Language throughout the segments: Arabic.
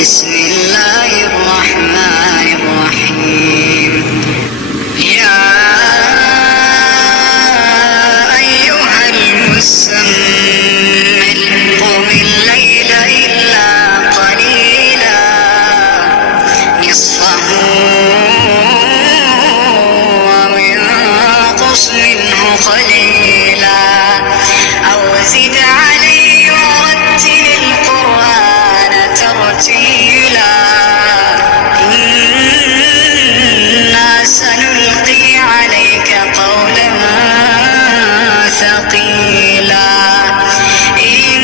بسم الله الرحمن الرحيم. يا أيها المزمل قم الليل إلا قليلا نصفه وانقص منه قليلا أو زد عليه ورتل القرآن ترتيلا إنا سنلقي عليك قولا ثقيلا إن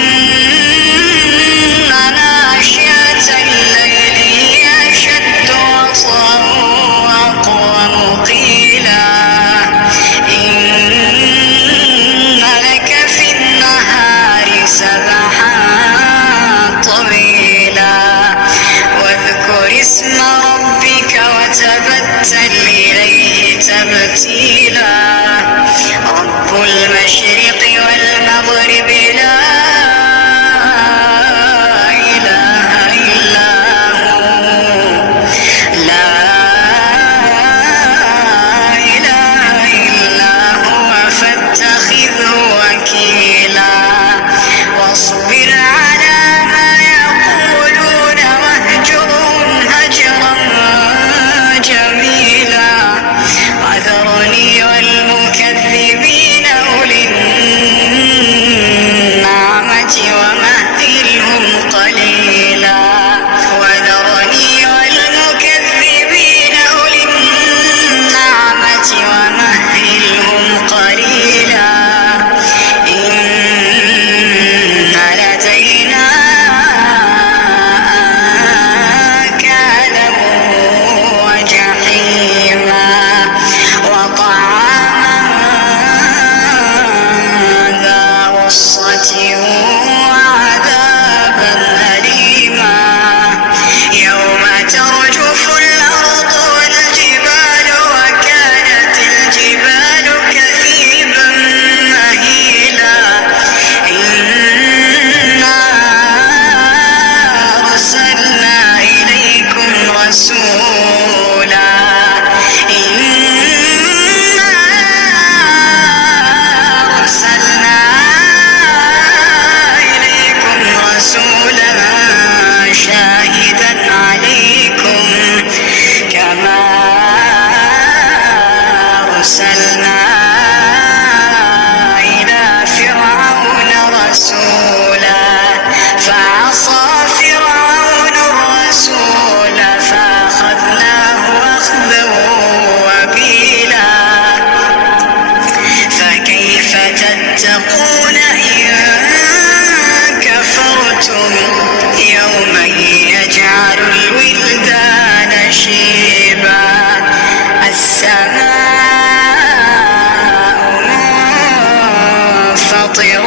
ناشئة الليل هي أشد وطئا وأقوم قيلا إن لك في النهار سبحا طويلا واذكر اسم ربك وتبتل إليه تبتيلا رب المشرق والمغرب لا إله إلا هو لا إله إلا هو فاتخذه وكيلا واصبر على ما يقولون واهجرهم هجرا جميلا وذرني والمكذبين أولي النعمة ومهلهم قليلا وذرني والمكذبين أولي النعمة ومهلهم قليلا إن لدينا أنكالا وجحيما وطعاما ذا غصة وعذابا أليما يوم ترجف الأرض والجبال وكانت الجبال كثيبا مهيلا إنا أرسلنا إليكم رسولا إنا أرسلنا إليكم رسولا شاهدا عليكم كما أرسلنا إلى فرعون رسولا فعصى فرعون الرسول فأخذناه أخذا وبيلا فكيف تتقون إن كفرتم يوما يجعل الولدان شيبا السماء منفطر